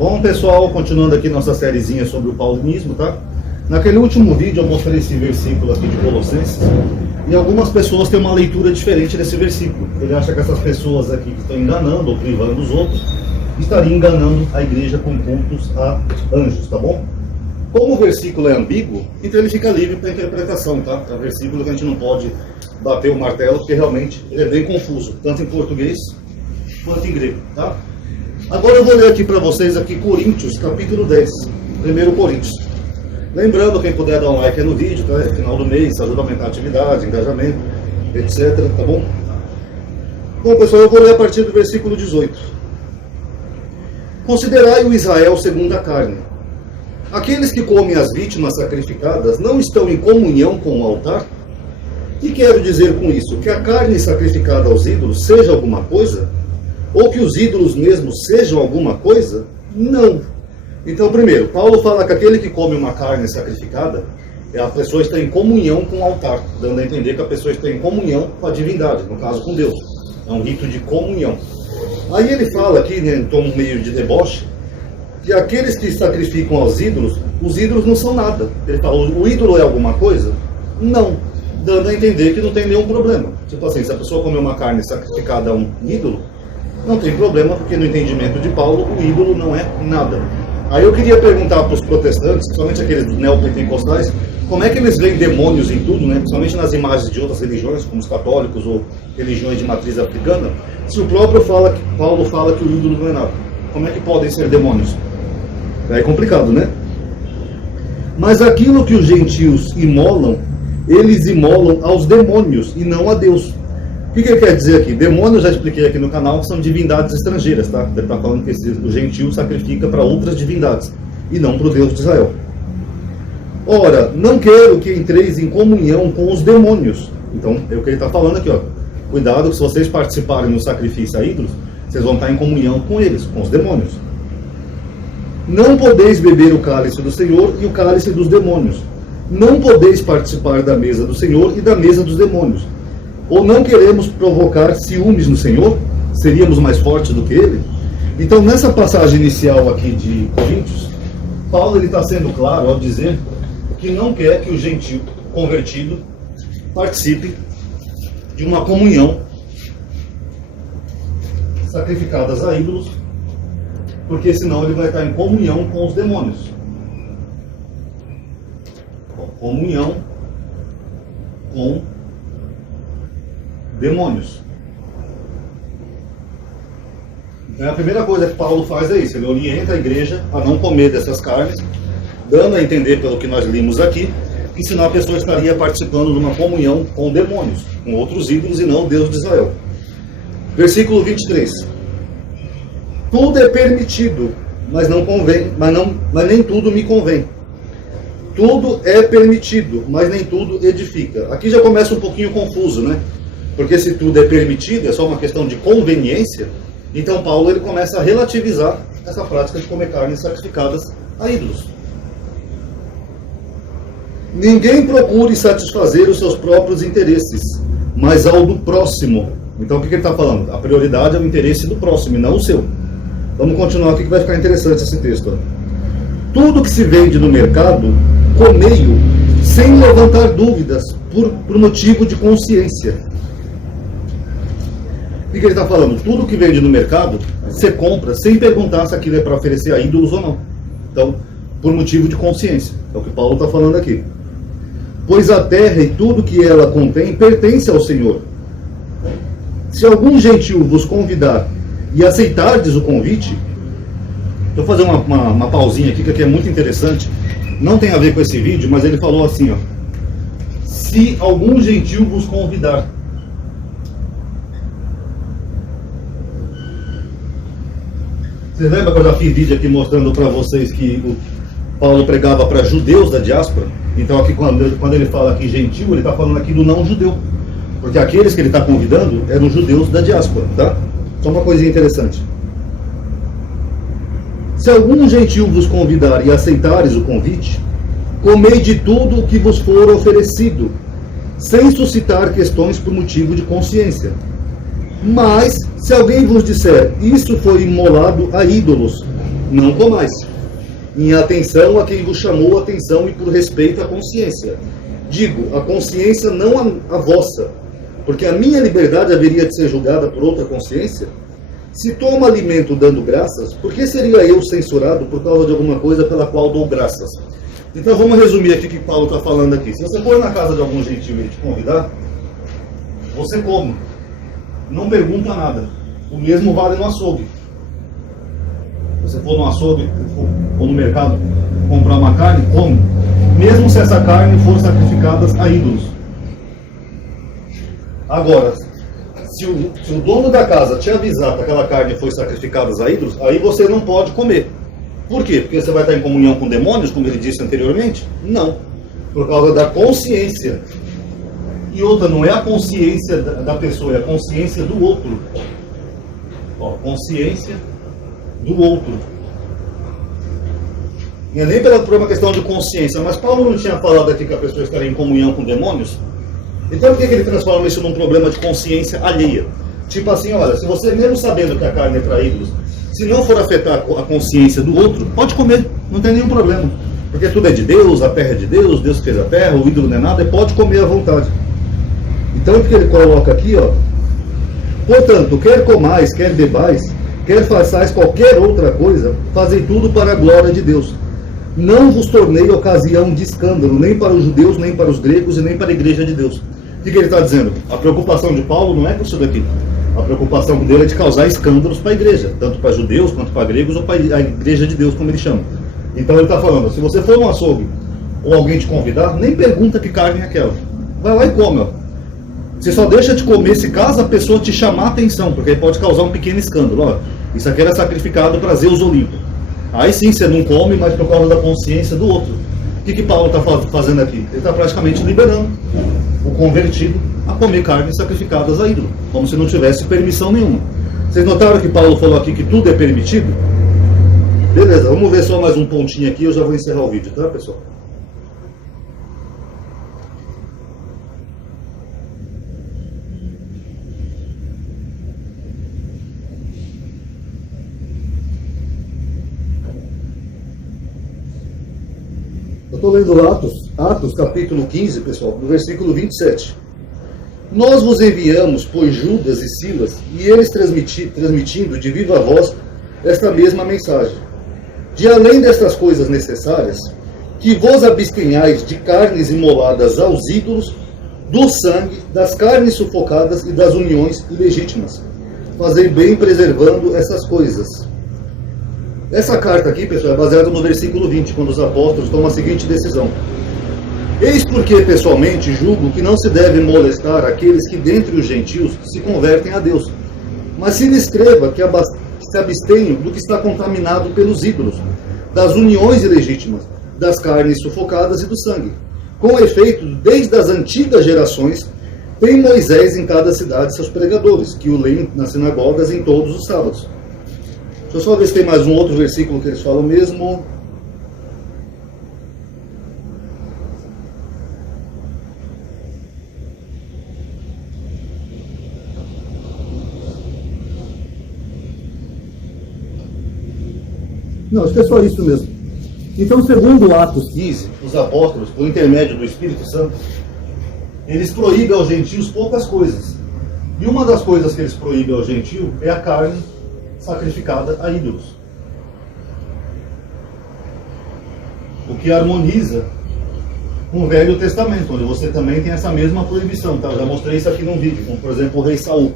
Bom, pessoal, continuando aqui nossa sériezinha sobre o paulinismo, tá? Naquele último vídeo eu mostrei esse versículo aqui de Colossenses, e algumas pessoas têm uma leitura diferente desse versículo. Ele acha que essas pessoas aqui que estão enganando ou privando os outros, estariam enganando a igreja com cultos a anjos, tá bom? Como o versículo é ambíguo, então ele fica livre para interpretação, tá? É um versículo que a gente não pode bater o martelo, porque realmente ele é bem confuso, tanto em português quanto em grego, tá? Agora eu vou ler aqui para vocês aqui Coríntios, capítulo 10, 1 Coríntios. Lembrando, quem puder dar um like aí no vídeo, tá? É final do mês, ajuda a aumentar a atividade, engajamento, etc, tá bom? Bom, pessoal, eu vou ler a partir do versículo 18. Considerai o Israel segundo a carne. Aqueles que comem as vítimas sacrificadas não estão em comunhão com o altar? E quero dizer com isso? Que a carne sacrificada aos ídolos seja alguma coisa? Ou que os ídolos mesmos sejam alguma coisa? Não. Então, primeiro, Paulo fala que aquele que come uma carne sacrificada, a pessoa está em comunhão com o altar, dando a entender que a pessoa está em comunhão com a divindade, no caso com Deus. É um rito de comunhão. Aí ele fala aqui, né, em tom meio de deboche, que aqueles que sacrificam aos ídolos, os ídolos não são nada. Ele fala, o ídolo é alguma coisa? Não. Dando a entender que não tem nenhum problema. Tipo assim, se a pessoa comer uma carne sacrificada a um ídolo, não tem problema, porque no entendimento de Paulo, o ídolo não é nada. Aí eu queria perguntar para os protestantes, principalmente aqueles neopentecostais, como é que eles veem demônios em tudo, né? Principalmente nas imagens de outras religiões, como os católicos ou religiões de matriz africana, se o próprio Paulo fala que o ídolo não é nada. Como é que podem ser demônios? É complicado, né? Mas aquilo que os gentios imolam, eles imolam aos demônios e não a Deus. O que ele quer dizer aqui? Demônio, eu já expliquei aqui no canal, são divindades estrangeiras, tá? Ele está falando que o gentio sacrifica para outras divindades e não para o Deus de Israel. Ora, não quero que entreis em comunhão com os demônios. Então, é o que ele está falando aqui, ó. Cuidado que se vocês participarem no sacrifício a ídolos, vocês vão estar em comunhão com eles, com os demônios. Não podeis beber o cálice do Senhor e o cálice dos demônios. Não podeis participar da mesa do Senhor e da mesa dos demônios. Ou não queremos provocar ciúmes no Senhor? Seríamos mais fortes do que Ele? Então, nessa passagem inicial aqui de Coríntios, Paulo está sendo claro ao dizer que não quer que o gentio convertido participe de uma comunhão sacrificadas a ídolos, porque senão ele vai estar em comunhão com os demônios. Comunhão com demônios. Então a primeira coisa que Paulo faz é isso, ele orienta a igreja a não comer dessas carnes, dando a entender pelo que nós limos aqui, que senão a pessoa estaria participando de uma comunhão com demônios, com outros ídolos e não o Deus de Israel. Versículo 23. Tudo é permitido, mas não convém, mas nem tudo me convém. Tudo é permitido, mas nem tudo edifica. Aqui já começa um pouquinho confuso, né? Porque se tudo é permitido, é só uma questão de conveniência, então Paulo ele começa a relativizar essa prática de comer carnes sacrificadas a ídolos. Ninguém procure satisfazer os seus próprios interesses, mas ao do próximo. Então o que ele está falando? A prioridade é o interesse do próximo, e não o seu. Vamos continuar aqui que vai ficar interessante esse texto. Tudo que se vende no mercado, comei-o, sem levantar dúvidas, por motivo de consciência. O que ele está falando? Tudo que vende no mercado, você compra sem perguntar se aquilo é para oferecer a ídolos ou não. Então, por motivo de consciência. É o que Paulo está falando aqui. Pois a terra e tudo que ela contém pertence ao Senhor. Se algum gentil vos convidar e aceitardes o convite, vou fazer uma pausinha aqui, que aqui é muito interessante. Não tem a ver com esse vídeo, mas ele falou assim, ó. Se algum gentil vos convidar. Vocês lembram que eu já fiz vídeo aqui mostrando para vocês que o Paulo pregava para judeus da diáspora? Então aqui quando ele fala aqui gentil, ele está falando aqui do não judeu. Porque aqueles que ele está convidando eram judeus da diáspora, tá? Só uma coisinha interessante. Se algum gentil vos convidar e aceitares o convite, comei de tudo o que vos for oferecido, sem suscitar questões por motivo de consciência. Mas, se alguém vos disser, isso foi imolado a ídolos, não comais. Em atenção a quem vos chamou a atenção e por respeito à consciência. Digo, a consciência não a vossa, porque a minha liberdade haveria de ser julgada por outra consciência? Se tomo alimento dando graças, por que seria eu censurado por causa de alguma coisa pela qual dou graças? Então vamos resumir aqui o que Paulo está falando aqui. Se você for na casa de algum gentil e ele te convidar, você come. Não pergunta nada. O mesmo vale no açougue. Se você for no açougue ou no mercado comprar uma carne, come. Mesmo se essa carne for sacrificada a ídolos. Agora, se o dono da casa te avisar que aquela carne foi sacrificada a ídolos, aí você não pode comer. Por quê? Porque você vai estar em comunhão com demônios, como ele disse anteriormente? Não. Por causa da consciência. E outra, não é a consciência da pessoa, é a consciência do outro. Ó, consciência do outro. E é nem por uma questão de consciência, mas Paulo não tinha falado aqui que a pessoa estaria em comunhão com demônios? Então por que ele transforma isso num problema de consciência alheia? Tipo assim, olha, se você mesmo sabendo que a carne é para ídolos, se não for afetar a consciência do outro, pode comer, não tem nenhum problema. Porque tudo é de Deus, a terra é de Deus, Deus fez a terra, o ídolo não é nada, pode comer à vontade. Então o que ele coloca aqui, ó, portanto, quer comais, quer bebais, quer façais qualquer outra coisa, fazei tudo para a glória de Deus. Não vos tornei ocasião de escândalo, nem para os judeus, nem para os gregos e nem para a igreja de Deus. O que ele está dizendo? A preocupação de Paulo não é com isso daqui. A preocupação dele é de causar escândalos para a igreja, tanto para judeus quanto para gregos ou para a igreja de Deus, como ele chama. Então ele está falando, se você for no açougue ou alguém te convidar, nem pergunta que carne é aquela. Vai lá e come, ó. Você só deixa de comer se caso a pessoa te chamar a atenção, porque aí pode causar um pequeno escândalo. Ó, isso aqui era sacrificado para Zeus Olimpo. Aí sim você não come, mas por causa da consciência do outro. O que Paulo está fazendo aqui? Ele está praticamente liberando o convertido a comer carnes sacrificadas a ídolo, como se não tivesse permissão nenhuma. Vocês notaram que Paulo falou aqui que tudo é permitido? Beleza, vamos ver só mais um pontinho aqui, eu já vou encerrar o vídeo, tá, pessoal? Eu estou lendo Atos capítulo 15, pessoal, no versículo 27. Nós vos enviamos, pois Judas e Silas, e eles transmitindo de viva voz esta mesma mensagem. De além destas coisas necessárias, que vos abstenhais de carnes imoladas aos ídolos, do sangue, das carnes sufocadas e das uniões ilegítimas. Fazei bem preservando essas coisas. Essa carta aqui, pessoal, é baseada no versículo 20, quando os apóstolos tomam a seguinte decisão. Eis porque, pessoalmente, julgo que não se deve molestar aqueles que, dentre os gentios, se convertem a Deus. Mas se lhe escreva que se abstenham do que está contaminado pelos ídolos, das uniões ilegítimas, das carnes sufocadas e do sangue. Com efeito, desde as antigas gerações, tem Moisés em cada cidade seus pregadores, que o leem nas sinagogas em todos os sábados. Deixa eu só ver se tem mais um outro versículo que eles falam mesmo. Não, acho que é só isso mesmo. Então, segundo Atos 15, os apóstolos, por intermédio do Espírito Santo, eles proíbem aos gentios poucas coisas. E uma das coisas que eles proíbem ao gentio é a carne sacrificada a ídolos. O que harmoniza com o Velho Testamento, onde você também tem essa mesma proibição. Tá? Eu já mostrei isso aqui num vídeo, como por exemplo o rei Saul.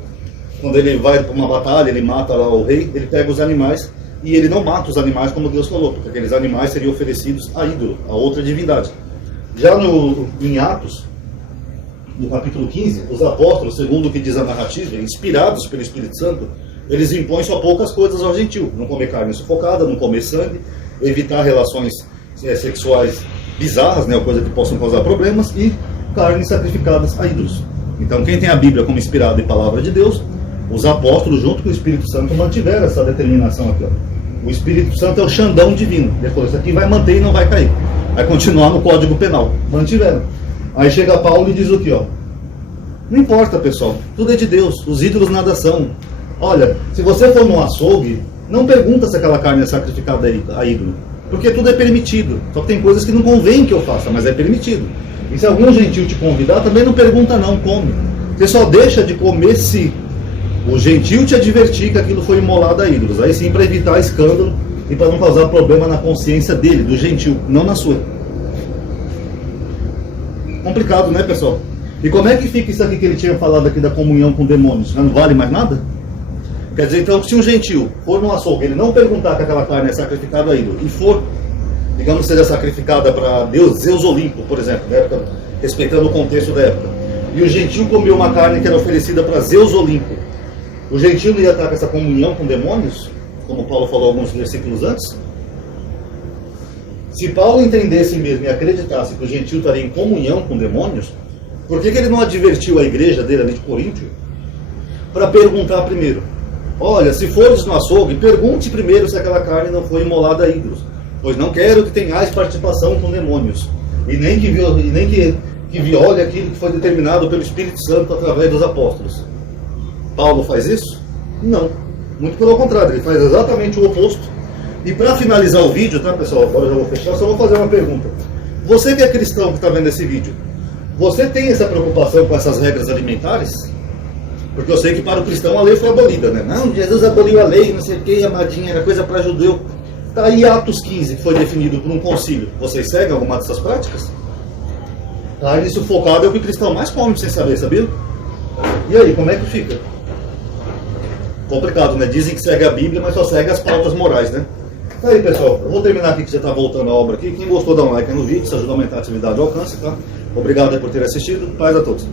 Quando ele vai para uma batalha, ele mata lá o rei, ele pega os animais e ele não mata os animais como Deus falou, porque aqueles animais seriam oferecidos a ídolo, a outra divindade. Já em Atos, no capítulo 15, os apóstolos, segundo o que diz a narrativa, inspirados pelo Espírito Santo, eles impõem só poucas coisas ao gentio. Não comer carne sufocada, não comer sangue, evitar relações sexuais bizarras, né, coisas que possam causar problemas, e carnes sacrificadas a ídolos. Então, quem tem a Bíblia como inspirada em palavra de Deus, os apóstolos, junto com o Espírito Santo, mantiveram essa determinação aqui. Ó. O Espírito Santo é o Xandão divino. Ele falou, isso aqui vai manter e não vai cair. Vai continuar no Código Penal. Mantiveram. Aí chega Paulo e diz o que, ó? Não importa, pessoal. Tudo é de Deus. Os ídolos nada são. Olha, se você for num açougue, não pergunta se aquela carne é sacrificada a ídolo. Porque tudo é permitido. Só que tem coisas que não convém que eu faça, mas é permitido. E se algum gentil te convidar, também não pergunta não, come. Você só deixa de comer se o gentil te advertir que aquilo foi imolado a ídolos. Aí sim, para evitar escândalo e para não causar problema na consciência dele, do gentil, não na sua. Complicado, né, pessoal? E como é que fica isso aqui que ele tinha falado aqui da comunhão com demônios? Não vale mais nada? Quer dizer, então, se um gentil for no açougue, ele não perguntar que aquela carne é sacrificada a ídolo, e for, digamos, seja sacrificada para Deus, Zeus Olimpo, por exemplo, na época, respeitando o contexto da época, e o gentil comeu uma carne que era oferecida para Zeus Olimpo, o gentil não ia estar com essa comunhão com demônios, como Paulo falou alguns versículos antes? Se Paulo entendesse mesmo e acreditasse que o gentil estaria em comunhão com demônios, por que ele não advertiu a igreja dele ali de Coríntio para perguntar primeiro? Olha, se fores no açougue, pergunte primeiro se aquela carne não foi imolada a ídolos, pois não quero que tenhais participação com demônios, e nem que viole aquilo que foi determinado pelo Espírito Santo através dos apóstolos. Paulo faz isso? Não. Muito pelo contrário, ele faz exatamente o oposto. E para finalizar o vídeo, tá, pessoal? Agora eu já vou fechar, só vou fazer uma pergunta. Você que é cristão que está vendo esse vídeo, você tem essa preocupação com essas regras alimentares? Porque eu sei que para o cristão a lei foi abolida, né? Não, Jesus aboliu a lei, não sei o que, amadinha, era coisa para judeu. Está aí Atos 15, que foi definido por um concílio. Vocês seguem alguma dessas práticas? Carne sufocada é o que o cristão mais come sem saber, sabia? E aí, como é que fica? Complicado, né? Dizem que segue a Bíblia, mas só segue as pautas morais, né? Tá aí, pessoal. Eu vou terminar aqui que já está voltando a obra aqui. Quem gostou, dá um like no vídeo, isso ajuda a aumentar a atividade e alcance, tá? Obrigado aí por ter assistido. Paz a todos.